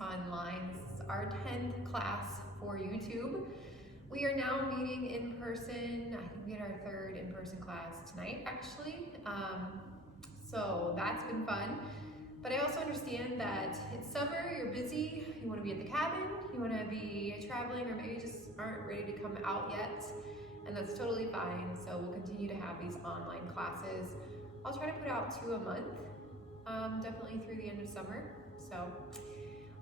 online. This is our 10th class for YouTube. We are now meeting in person. I think we had our third in-person class tonight, actually. So that's been fun. But I also understand that it's summer, you're busy, you want to be at the cabin, you want to be traveling, or maybe just aren't ready to come out yet. And that's totally fine. So we'll continue to have these online classes. I'll try to put out 2 a month, definitely through the end of summer. So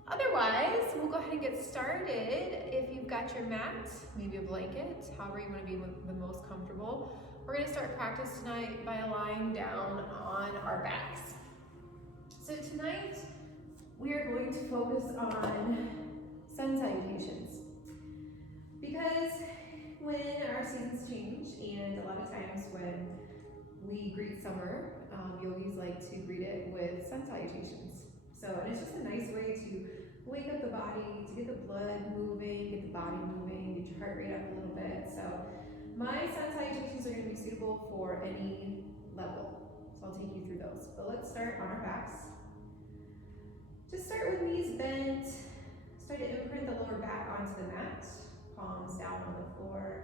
otherwise, we'll go ahead and get started. If you've got your mat, maybe a blanket, however you want to be the most comfortable. We're going to start practice tonight by lying down on our backs. So tonight, we are going to focus on sun salutations. Because when our seasons change, and a lot of times when we greet summer, yogis like to greet it with sun salutations. So, and it's just a nice way to wake up the body, to get the blood moving, get the body moving, get your heart rate up a little bit. So my sun salutations are going to be suitable for any level. So I'll take you through those. But let's start on our backs. Just start with knees bent. Start to imprint the lower back onto the mat. Palms down on the floor.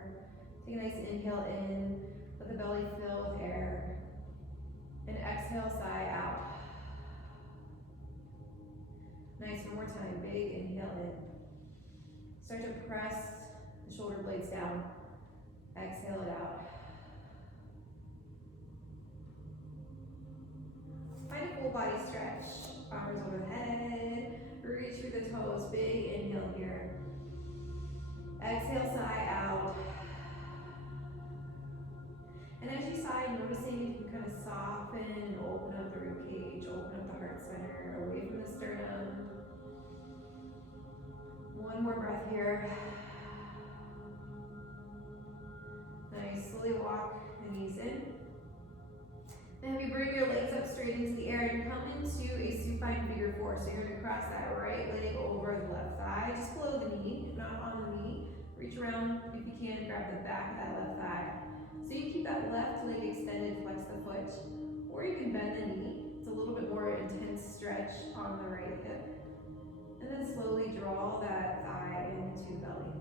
Take a nice inhale in. Let the belly fill with air. And exhale, sigh out. Nice, one more time. Big inhale in. Start to press the shoulder blades down. Exhale it out. Find a full body stretch. Arms overhead. Reach through the toes. Big inhale here. Exhale, sigh out. And as you sigh, noticing if you kind of soften and open up the rib cage, open up the heart center, away from the sternum. One more breath here. Nice, slowly walk the knees in. Then you bring your legs up straight into the air and come into a supine figure 4. So you're going to cross that right leg over the left thigh, just below the knee, if not on the knee. Reach around if you can, grab the back of that left thigh. So you keep that left leg extended, flex the foot, or you can bend the knee. It's a little bit more intense stretch on the right hip. And then slowly draw that thigh into the belly.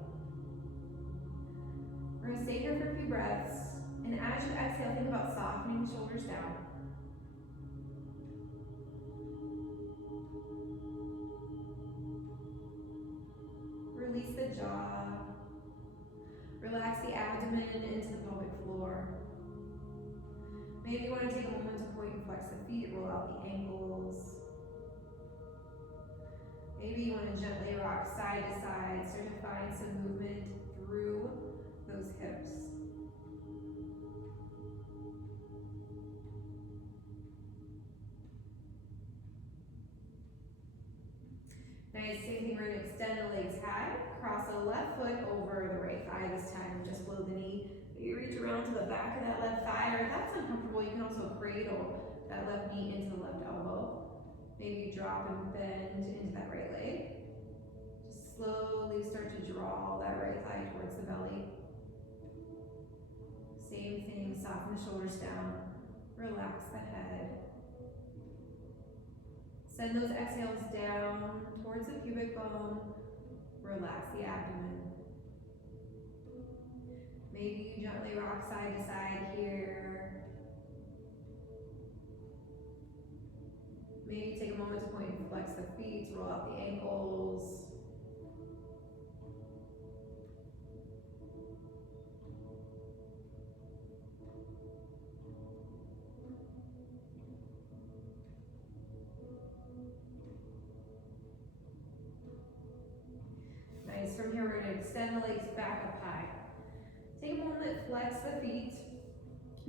We're going to stay here for a few breaths. And as you exhale, think about softening the shoulders down. Release the jaw. Relax the abdomen into the pelvic floor. Maybe you want to take a moment to point and flex the feet, roll out the ankles. Maybe you want to gently rock side to side, start to find some movement through those hips. Nice, same thing, we're going to extend the legs high, cross the left foot over the right thigh this time, just below the knee. You reach around to the back of that left thigh, or if that's uncomfortable, you can also cradle that left knee into the left elbow. Maybe you drop and bend into that right leg. Just slowly start to draw that right thigh towards the belly. Same thing, soften the shoulders down, relax the head. Send those exhales down towards the pubic bone. Relax the abdomen. Maybe you gently rock side to side here. Maybe take a moment to point and flex the feet, roll out the ankles. Nice, from here we're going to extend the legs back up high. Take a moment, flex the feet.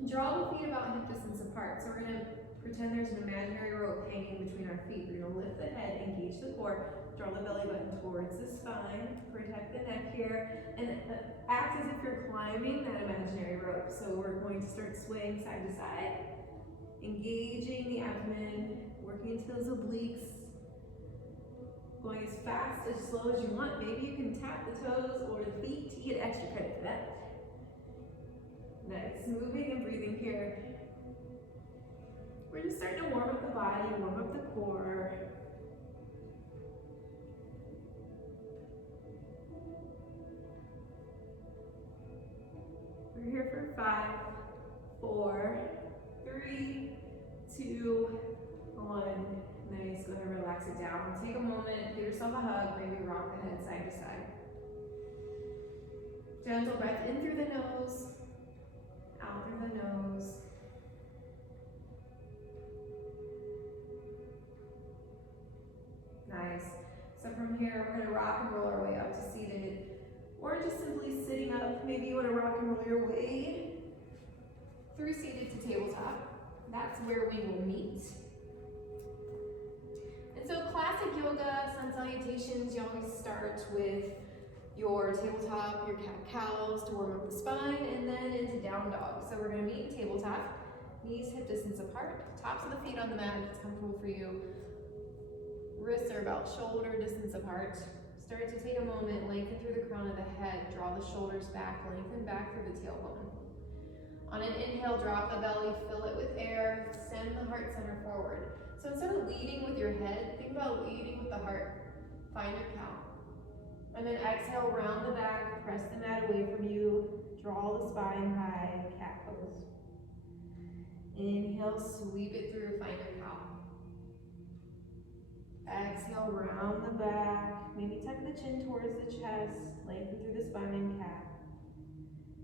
Draw the feet about hip distance apart. So we're going to pretend there's an imaginary rope hanging between our feet. We're going to lift the head, engage the core, draw the belly button towards the spine, protect the neck here, and act as if you're climbing that imaginary rope. So we're going to start swaying side to side, engaging the abdomen, working into those obliques, going as fast, as slow as you want. Maybe you can tap the toes or the feet to get extra credit for that. Nice, moving and breathing here. We're just starting to warm up the body, warm up the core. 5, 4, 3, 2, 1. Nice, go ahead and relax it down. Take a moment, give yourself a hug, maybe rock the head side to side. Gentle breath in through the nose, out through the nose. Nice. So from here, we're going to rock and roll our way up to seated, or just simply sitting up. Maybe you want to rock and roll your way through seated to tabletop. That's where we will meet. And so classic yoga, sun salutations, you always start with your tabletop, your cat-cows to warm up the spine, and then into down dog. So we're going to meet tabletop, knees hip distance apart, tops of the feet on the mat if it's comfortable for you. Wrists are about shoulder distance apart. Start to take a moment, lengthen through the crown of the head, draw the shoulders back, lengthen back through the tailbone. On an inhale, drop the belly, fill it with air, send the heart center forward. So instead of leading with your head, think about leading with the heart. Find your cow. And then exhale, round the back, press the mat away from you, draw the spine high, cat pose. Inhale, sweep it through, find your cow. Exhale, round the back, maybe tuck the chin towards the chest, lengthen through the spine, cat.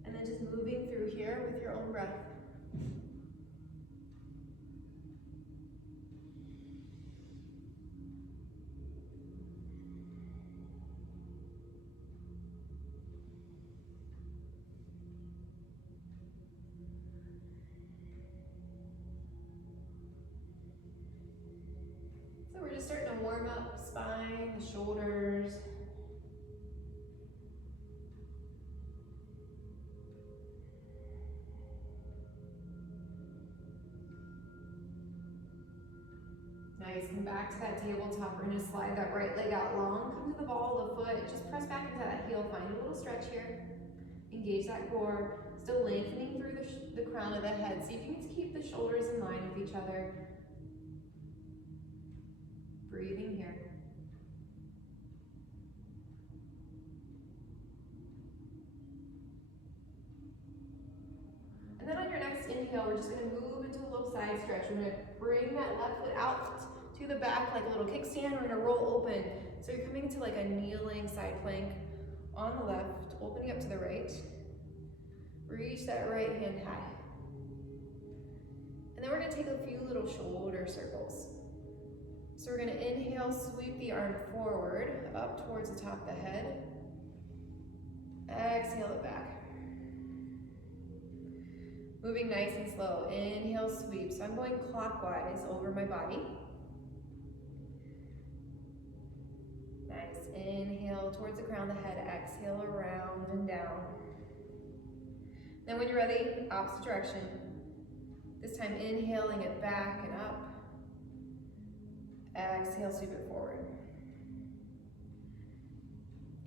And then just moving through here with your own breath. So we're just starting to warm up spine, the shoulders. Nice, come back to that tabletop. We're gonna slide that right leg out long, come to the ball of the foot, just press back into that heel, find a little stretch here. Engage that core, still lengthening through the crown of the head. See if you can keep the shoulders in line with each other. Breathing here. And then on your next inhale, we're just gonna move into a little side stretch. We're gonna bring that left foot out to the back like a little kickstand. We're gonna roll open. So you're coming to like a kneeling side plank on the left, opening up to the right. Reach that right hand high. And then we're gonna take a few little shoulder circles. So we're gonna inhale, sweep the arm forward, up towards the top of the head. Exhale it back. Moving nice and slow. Inhale, sweep. So I'm going clockwise over my body. Nice. Inhale towards the crown of the head. Exhale around and down. Then when you're ready, opposite direction. This time inhaling it back and up. Exhale, sweep it forward.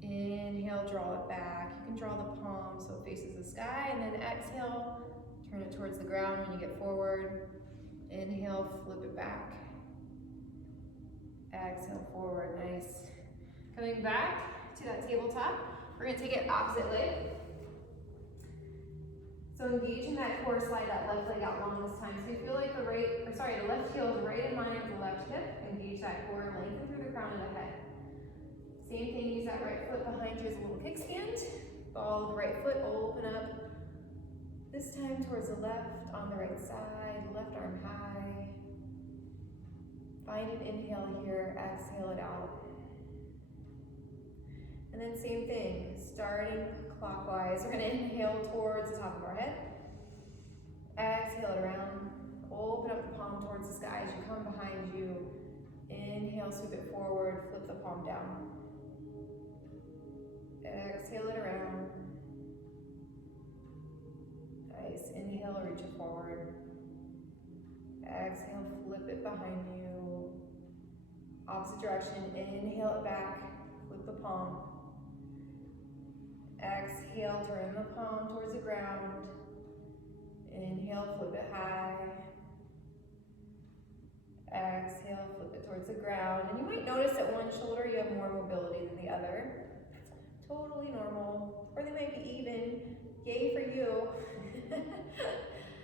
Inhale, draw it back. You can draw the palm so it faces the sky, and then exhale, turn it towards the ground when you get forward. Inhale, flip it back. Exhale, forward, nice. Coming back to that tabletop, we're gonna take it opposite leg. So engaging that core, slide that left leg out long this time. So you feel like the left heel is right in line with the left hip. Engage that core, lengthen through the crown of the head. Same thing, use that right foot behind you as a little kickstand. Ball of the right foot, open up. This time towards the left, on the right side, left arm high. Find an inhale here, exhale it out. And then same thing, starting clockwise. We're gonna inhale towards the top of our head. Exhale it around. Open up the palm towards the sky as you come behind you. Inhale, sweep it forward, flip the palm down. Exhale it around. Nice, inhale, reach it forward. Exhale, flip it behind you. Opposite direction, inhale it back, flip the palm. Exhale, turn the palm towards the ground. Inhale, flip it high. Exhale, flip it towards the ground. And you might notice that one shoulder you have more mobility than the other. Totally normal. Or they might be even. Yay for you.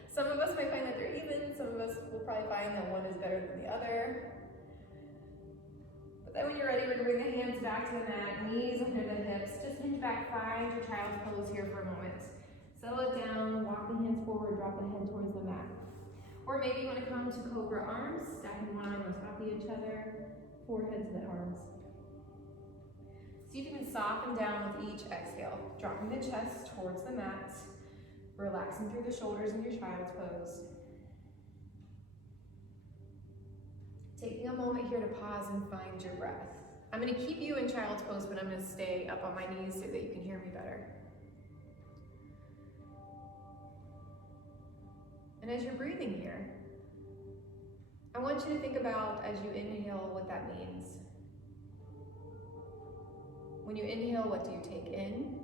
Some of us might find that they're even, some of us will probably find that one is better than the other. But then when you're ready, we're gonna bring the hands back to the mat, knees under the hips, just hinge back, find your child's pose here for a moment. Settle it down, walk the hands forward, drop the head towards the mat. Or maybe you wanna come to cobra arms, stacking one arm on top of each other, forehead to the arms. See if you can soften down with each exhale, dropping the chest towards the mat, relaxing through the shoulders in your child's pose. Taking a moment here to pause and find your breath. I'm going to keep you in child's pose, but I'm going to stay up on my knees so that you can hear me better. And as you're breathing here, I want you to think about, as you inhale, what that means. When you inhale, what do you take in?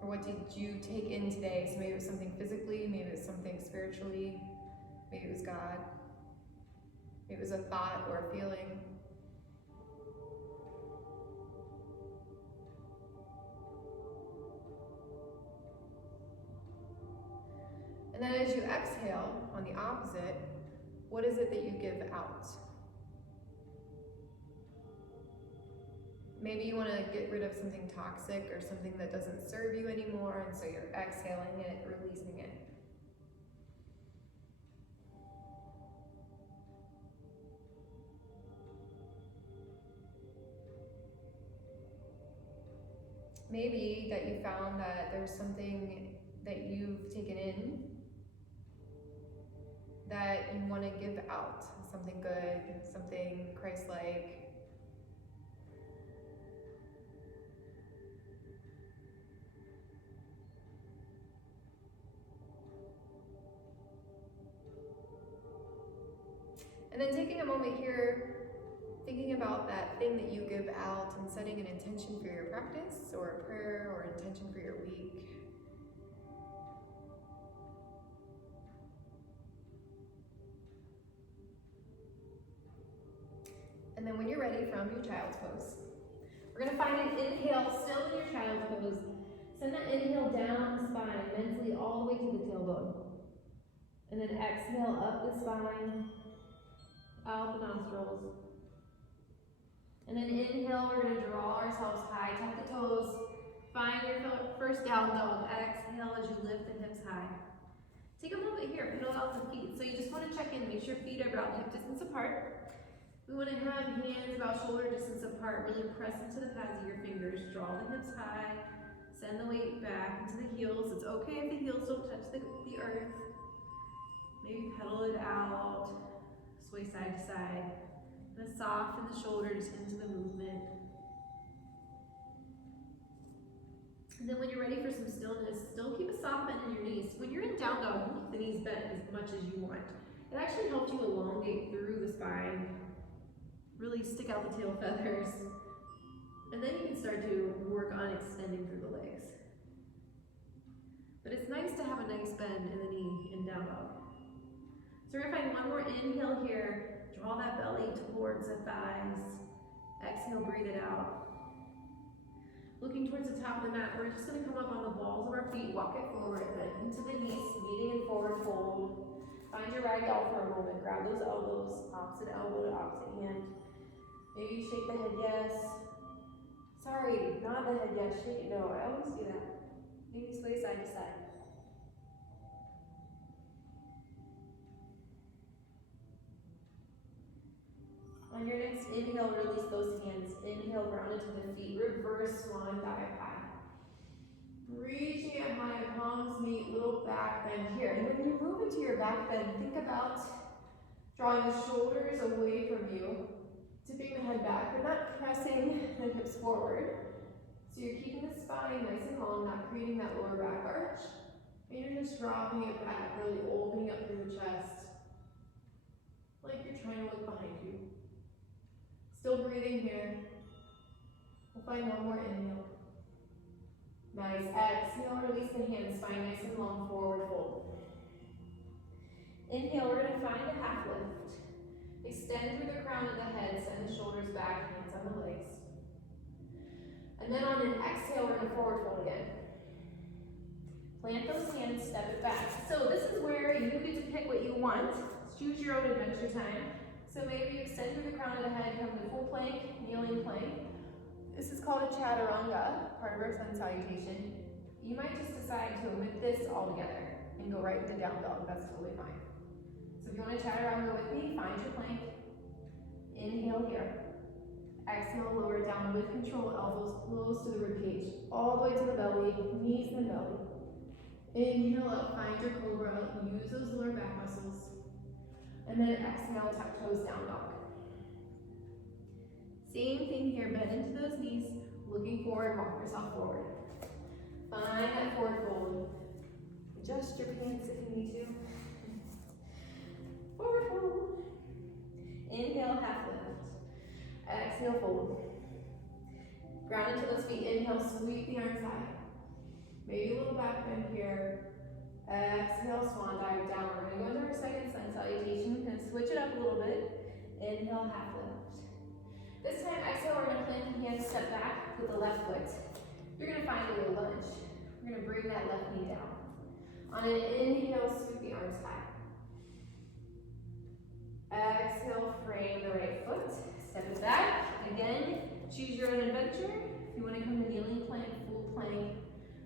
Or what did you take in today? So maybe it was something physically, maybe it was something spiritually, maybe it was God, maybe it was a thought or a feeling. And then as you exhale, on the opposite, what is it that you give out? Maybe you want to get rid of something toxic or something that doesn't serve you anymore, and so you're exhaling it, releasing it. Maybe that you found that there's something that you've taken in that you want to give out, something good, something Christ-like. And then taking a moment here, thinking about that thing that you give out and setting an intention for your practice, or a prayer, or intention for your week. And then when you're ready from your child's pose, we're gonna find an inhale still in your child's pose. Send that inhale down the spine, mentally all the way to the tailbone. And then exhale up the spine, out the nostrils. And then inhale, we're gonna draw ourselves high, tuck the toes, find your first down dog. Exhale as you lift the hips high. Take a moment here, pedal out the feet. So you just wanna check in, make sure feet are about hip distance apart. We wanna have hands about shoulder distance apart, really press into the pads of your fingers, draw the hips high, send the weight back into the heels. It's okay if the heels don't touch the earth. Maybe pedal it out, sway side to side. And soften the shoulders into the movement. And then when you're ready for some stillness, still keep a soft bend in your knees. When you're in down dog, keep the knees bent as much as you want. It actually helps you elongate through the spine, really stick out the tail feathers. And then you can start to work on extending through the legs. But it's nice to have a nice bend in the knee in down dog. So we're gonna find one more inhale here. Draw that belly towards the thighs. Exhale, breathe it out. Looking towards the top of the mat, we're just gonna come up on the balls of our feet, walk it forward, then into the knees, meeting in forward fold. Find your ragdoll for a moment. Grab those elbows, opposite elbow to opposite hand. Maybe you shake the head yes. Sorry, not the head yes, shake it no. I always do that. Maybe sway side to side. On your next inhale, release those hands. Inhale, ground into the feet. Reverse swan dive high. Reaching it high, palms meet, little back bend here. And when you move into your back bend, think about drawing the shoulders away from you, tipping the head back, but not pressing the hips forward. So you're keeping the spine nice and long, not creating that lower back arch. And you're just dropping it back, really opening up through the chest, like you're trying to look behind you. Still breathing here. We'll find one more inhale. Nice. Exhale, release the hands, spine nice and long, forward fold. Inhale, we're going to find a half lift. Extend through the crown of the head, send the shoulders back, hands on the legs. And then on an exhale, we're going to forward fold again. Plant those hands, step it back. So this is where you get to pick what you want. Choose your own adventure time. So maybe you extend through the crown of the head, come to full plank, kneeling plank. This is called a chaturanga, part of our sun salutation. You might just decide to omit this altogether and go right into down dog. That's totally fine. So if you want to chaturanga with me, find your plank. Inhale here. Exhale, lower down with control, elbows close to the ribcage, all the way to the belly, knees and belly. Inhale up, find your cobra, use those lower back muscles. And then exhale, tuck toes, down dog. Same thing here, bend into those knees, looking forward, walk yourself forward. Find that forward fold. Adjust your pants if you need to. Forward fold. Inhale, half lift. Exhale, fold. Ground into those feet. Inhale, sweep the arms high. Maybe a little back bend here. Exhale, swan dive down. We're going to go into our second sun salutation. We're going to switch it up a little bit. Inhale, half lift. This time, exhale, we're going to plant the hands, step back with the left foot. You're going to find a little lunge. We're going to bring that left knee down. On an inhale, sweep the arms high. Exhale, frame the right foot. Step it back. Again, choose your own adventure. If you want to come to kneeling plank, full plank,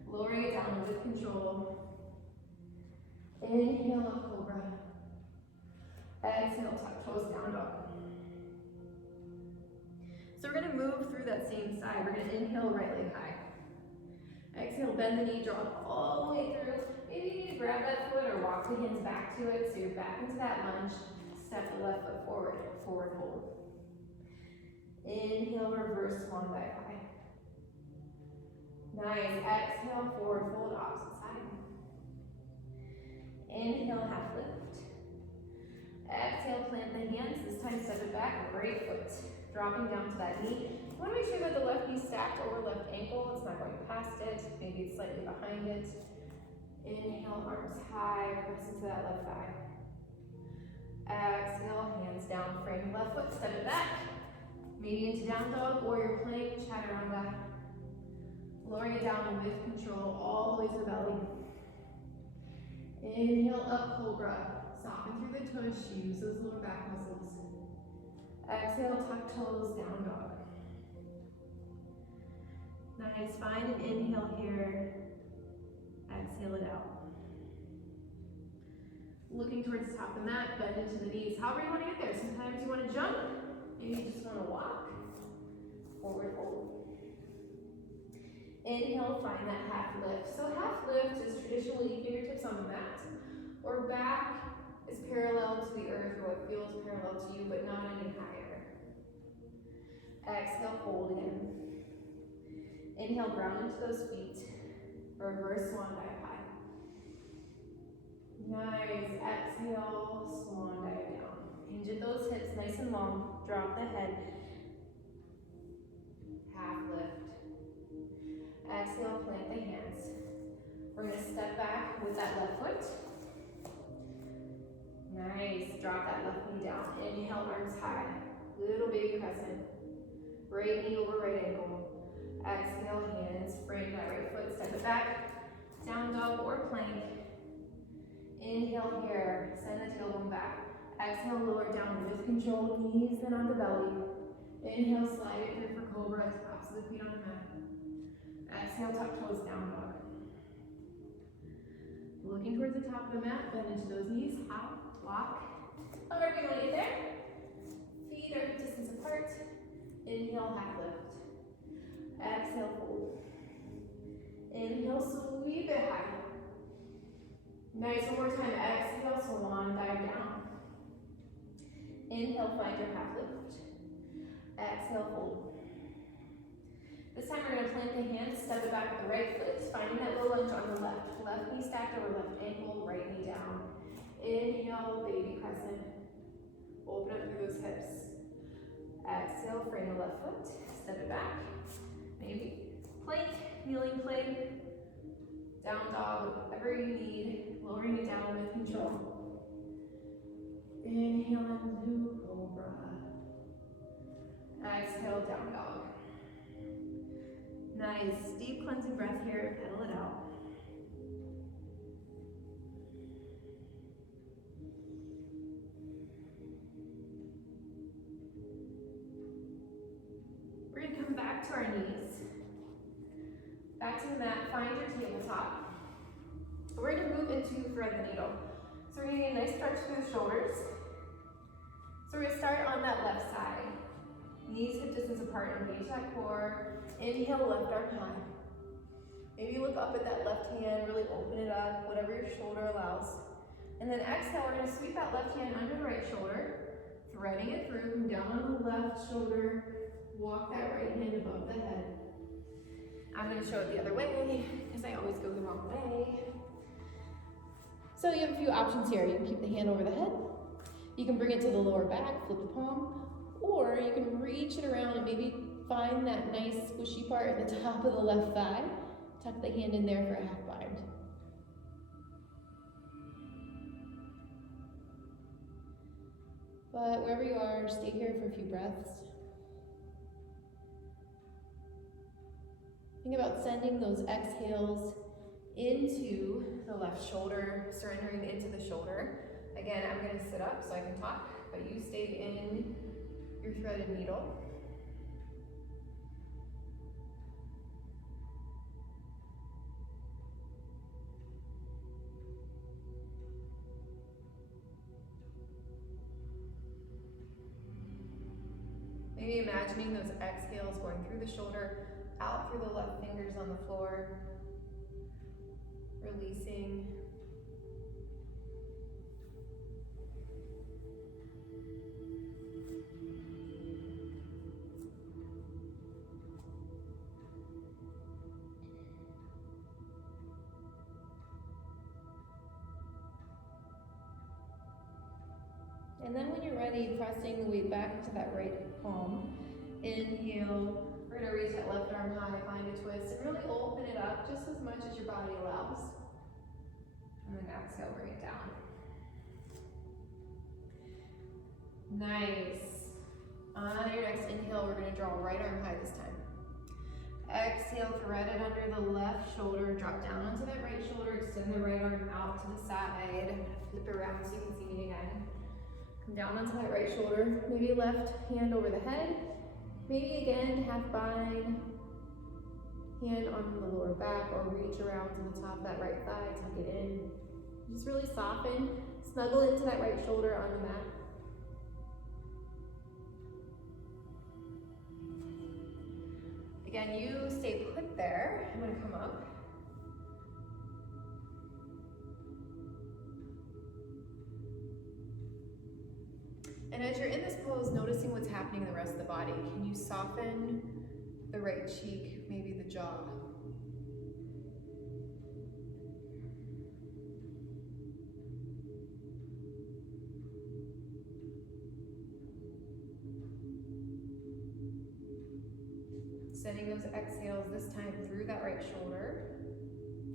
lowering it down with control. Inhale, up cobra. Exhale, tuck toes, down dog. So we're going to move through that same side. We're going to inhale, right leg high. Exhale, bend the knee, draw it all the way through. Maybe you need to grab that foot or walk the hands back to it so you're back into that lunge. Step the left foot forward, forward hold. Inhale, reverse swan dive high. Nice. Exhale, forward fold, opposite side. Inhale, half lift. Exhale, plant the hands. This time, step it back, right foot. Dropping down to that knee. You want to make sure that the left knee stacked over left ankle. It's not going past it. Maybe it's slightly behind it. Inhale, arms high. Press into that left thigh. Exhale, hands down, frame left foot, step it back. Maybe into down dog or your plank, chaturanga. Lowering it down with control all the way to the belly. Inhale, up cobra. Soften through the tush, use those lower back muscles. Exhale, tuck toes, down dog. Nice, find an inhale here. Exhale it out. Looking towards the top of the mat, bend into the knees. However you want to get there. Sometimes you want to jump. Maybe you just want to walk. Forward fold. Inhale, find that half lift. So half lift is traditionally fingertips on the mat, or back is parallel to the earth, or what feels parallel to you, but not any higher. Exhale, fold again. Inhale, ground into those feet. Reverse swan dive high. Nice. Exhale, swan dive down. Hinge at those hips, nice and long. Drop the head. Half lift. Exhale, plant the hands. We're going to step back with that left foot. Nice. Drop that left knee down. Inhale, arms high. Little baby crescent. Right knee over right ankle. Exhale, hands. Frame that right foot. Step it back. Down dog or plank. Inhale here. Send the tailbone back. Exhale, lower down with control. Knees then on the belly. Inhale, slide it through for cobra. Tops of the feet on the mat. Exhale, tuck toes, down dog. Looking towards the top of the mat, bend into those knees, hop, walk. However you want to get there. Feet are hip distance apart. Inhale, half lift. Exhale, fold. Inhale, sweep it high. Nice, one more time. Exhale, swan dive down. Inhale, find your half lift. Exhale, fold. This time we're going to plant the hands, step it back with the right foot, finding that low lunge on the left. Left knee stacked over left ankle, right knee down. Inhale, baby crescent. Open up through those hips. Exhale, frame the left foot, step it back. Maybe plank, kneeling plank, down dog, whatever you need. Lowering it down with control. Inhale into cobra. Exhale, down dog. Nice, deep cleansing breath here, pedal it out. back to the mat, find your tabletop. We're going to move into thread the needle. So we're going to get a nice stretch through the shoulders. So we're going to start on that left side. Knees hip distance apart, engage that core. Inhale, left arm high. Maybe look up at that left hand, really open it up, whatever your shoulder allows. And then exhale, we're going to sweep that left hand under the right shoulder, threading it through, come down on the left shoulder, walk that right hand above the head. I'm going to show it the other way, because I always go the wrong way. So you have a few options here. You can keep the hand over the head. You can bring it to the lower back, flip the palm, or you can reach it around and maybe find that nice squishy part at the top of the left thigh. Tuck the hand in there for a half bind. But wherever you are, stay here for a few breaths. Think about sending those exhales into the left shoulder, surrendering into the shoulder. Again, I'm going to sit up so I can talk, but you stay in your threaded needle. Maybe imagining those exhales going through the shoulder, out through the left fingers on the floor, releasing. And then when you're ready, pressing the weight back into that right palm. Inhale, we're gonna reach that left arm high, find a twist, and really open it up just as much as your body allows. And then exhale, bring it down. Nice. On your next inhale, we're gonna draw right arm high this time. Exhale, thread it under the left shoulder, drop down onto that right shoulder, extend the right arm out to the side, flip around so you can see me again. Come down onto that right shoulder, maybe left hand over the head, maybe again half bind, hand on the lower back, or reach around to the top of that right thigh, tuck it in. Just really soften, snuggle into that right shoulder on the mat. Again, you stay put there. I'm going to come up. And as you're in this pose, noticing what's happening in the rest of the body, can you soften the right cheek, maybe the jaw? Sending those exhales this time through that right shoulder,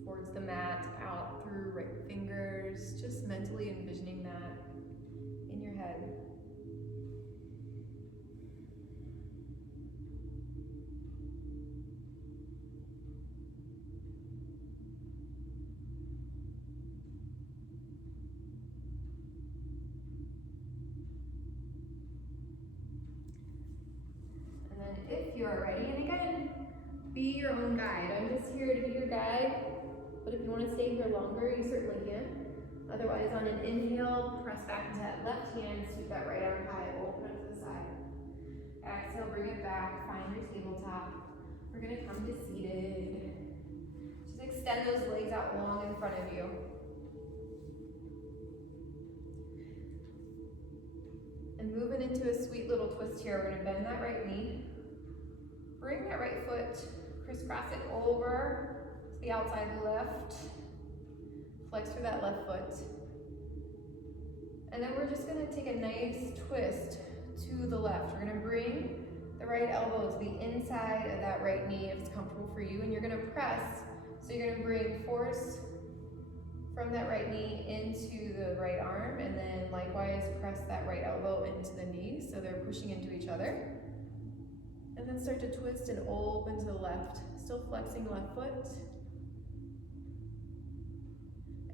towards the mat, out through right fingers, just mentally envisioning that in your head. If you are ready, and again, be your own guide. I'm just here to be your guide, but if you want to stay here longer, you certainly can. Otherwise, on an inhale, press back into that left hand, sweep that right arm high, open up to the side. Exhale, bring it back, find your tabletop. We're going to come to seated. Just extend those legs out long in front of you. And moving into a sweet little twist here, we're going to bend that right knee. Bring that right foot, crisscross it over to the outside left. Flex through that left foot. And then we're just gonna take a nice twist to the left. We're gonna bring the right elbow to the inside of that right knee if it's comfortable for you. And you're gonna press, so you're gonna bring force from that right knee into the right arm, and then likewise press that right elbow into the knee so they're pushing into each other. And then start to twist and open to the left, still flexing left foot.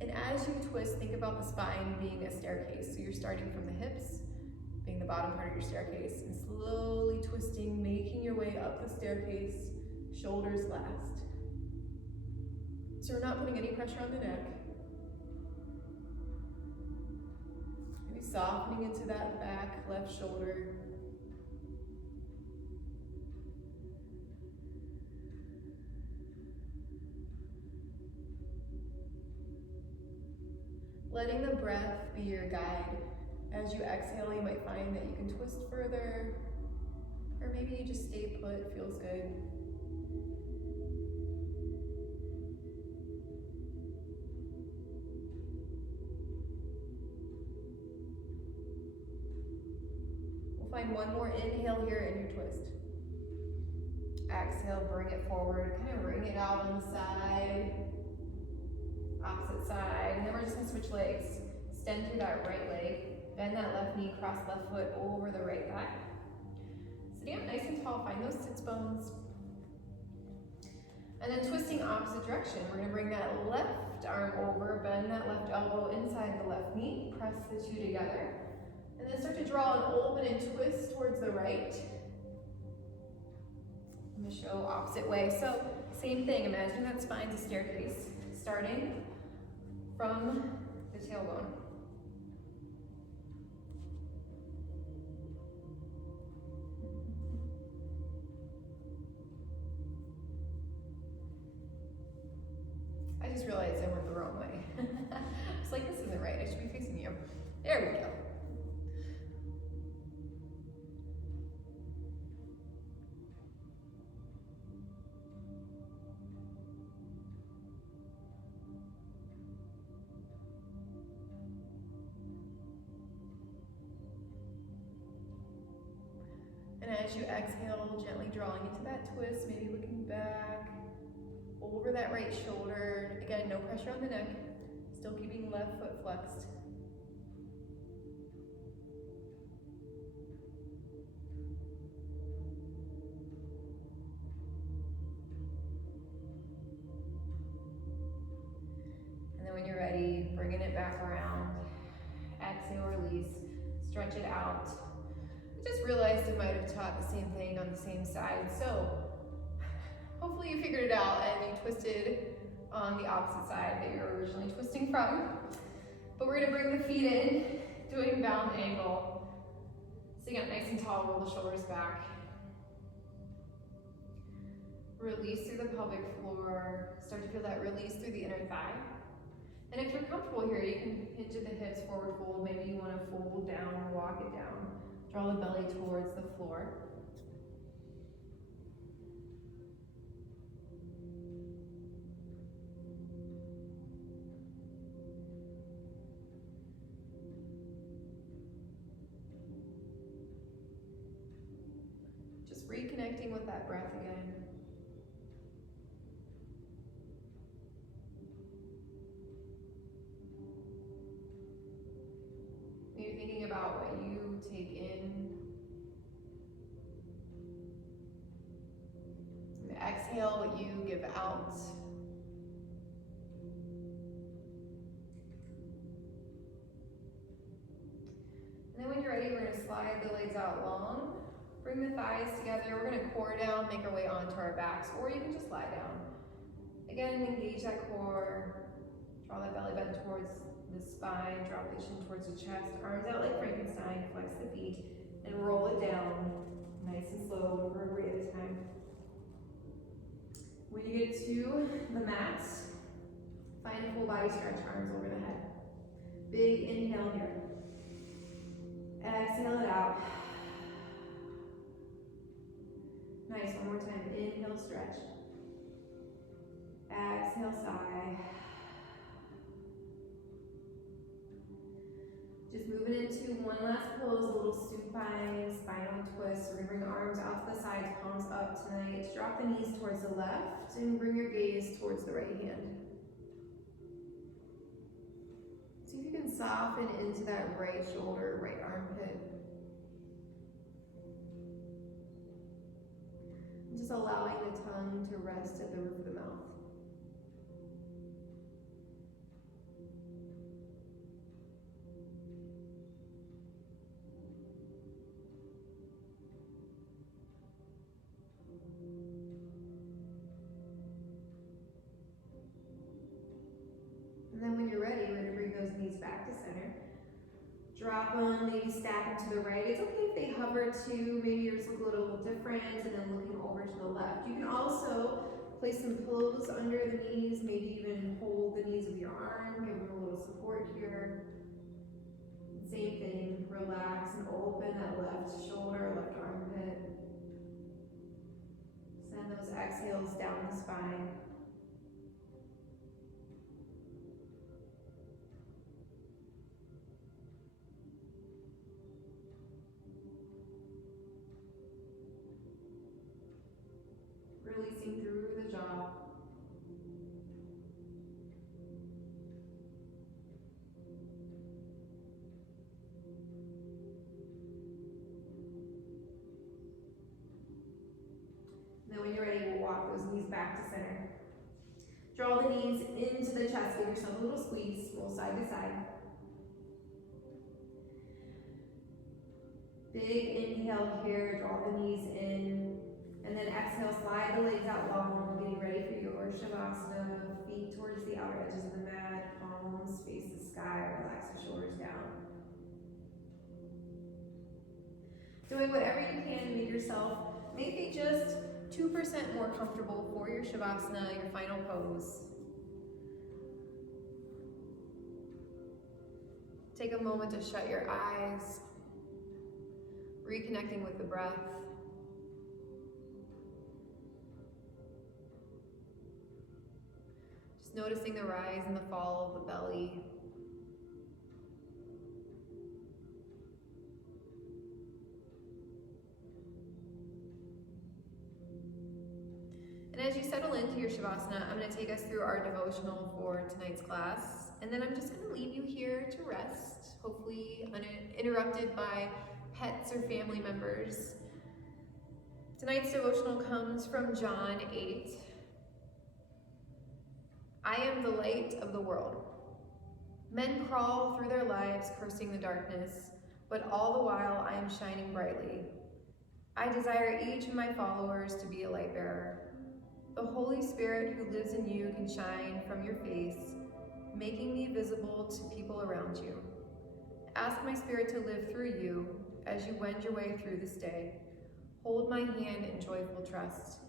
And as you twist, think about the spine being a staircase. So you're starting from the hips, being the bottom part of your staircase, and slowly twisting, making your way up the staircase, shoulders last. So we're not putting any pressure on the neck. Maybe softening into that back left shoulder. Letting the breath be your guide. As you exhale, you might find that you can twist further, or maybe you just stay put, feels good. We'll find one more inhale here in your twist. Exhale, bring it forward, kind of wring it out on the side. Opposite side, and then we're just gonna switch legs. Extend through that right leg, bend that left knee, cross left foot over the right thigh. Sitting up nice and tall, find those sits bones. And then twisting opposite direction. We're gonna bring that left arm over, bend that left elbow inside the left knee, press the two together, and then start to draw an open and twist towards the right. I'm gonna show opposite way. So same thing, imagine that spine's a staircase, starting from the tailbone. I just realized I went the wrong way. It's like, this isn't right, I should be facing you. There we go. And as you exhale, gently drawing into that twist, maybe looking back over that right shoulder. Again, no pressure on the neck, still keeping left foot flexed. And then when you're ready, bringing it back around. Exhale, release, stretch it out. I just realized I might have taught the same thing on the same side, so hopefully you figured it out and you twisted on the opposite side that you were originally twisting from. But we're gonna bring the feet in, doing bound angle. Sitting up nice and tall, roll the shoulders back. Release through the pelvic floor. Start to feel that release through the inner thigh. And if you're comfortable here, you can hinge at the hips, forward fold. Maybe you wanna fold down or walk it down. Draw the belly towards the floor. Just reconnecting with that breath again. Maybe thinking about what you take in. And exhale what you give out. And then when you're ready, we're going to slide the legs out long. Bring the thighs together. We're going to core down, make our way onto our backs, or you can just lie down. Again, engage that core. Draw that belly button towards the spine, draw the chin towards the chest, arms out like Frankenstein, flex the feet, and roll it down, nice and slow, vertebrae at a time. When you get to the mat, find a full body stretch, arms over the head. Big inhale here. Exhale it out. Nice, one more time, inhale, stretch. Exhale, sigh. Just moving into one last pose, a little supine, spinal twist. We're gonna bring the arms out to the sides, palms up tonight. Drop the knees towards the left and bring your gaze towards the right hand. See if you can soften into that right shoulder, right armpit. Just allowing the tongue to rest at the roof of the mouth. Drop them, maybe stack them to the right. It's okay if they hover too. Maybe yours look a little different, and then looking over to the left. You can also place some pillows under the knees, maybe even hold the knees with your arm, give them a little support here. Same thing, relax and open that left shoulder, left armpit. Send those exhales down the spine. Releasing through the jaw. And then when you're ready, we'll walk those knees back to center. Draw the knees into the chest, give yourself a little squeeze, roll side to side. Big inhale here, draw the knees in. And then exhale, slide the legs out long, getting ready for your shivasana. Feet towards the outer edges of the mat, palms face the sky, relax the shoulders down. Doing whatever you can to make yourself maybe just 2% more comfortable for your shivasana, your final pose. Take a moment to shut your eyes, reconnecting with the breath. Just noticing the rise and the fall of the belly. And as you settle into your Shavasana, I'm going to take us through our devotional for tonight's class. And then I'm just going to leave you here to rest, hopefully uninterrupted by pets or family members. Tonight's devotional comes from John 8. I am the light of the world. Men crawl through their lives cursing the darkness, but all the while I am shining brightly. I desire each of my followers to be a light bearer. The Holy Spirit who lives in you can shine from your face, making me visible to people around you. Ask my Spirit to live through you as you wend your way through this day. Hold my hand in joyful trust,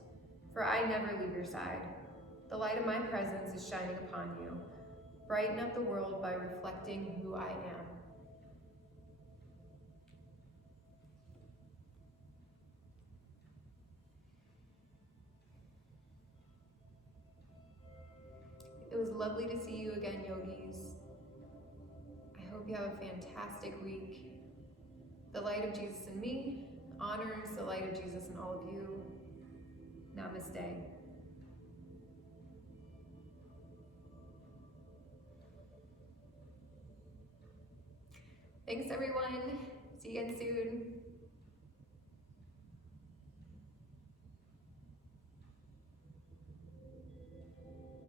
for I never leave your side. The light of my presence is shining upon you. Brighten up the world by reflecting who I am. It was lovely to see you again, yogis. I hope you have a fantastic week. The light of Jesus in me honors the light of Jesus in all of you. Namaste. Thanks, everyone. See you again soon.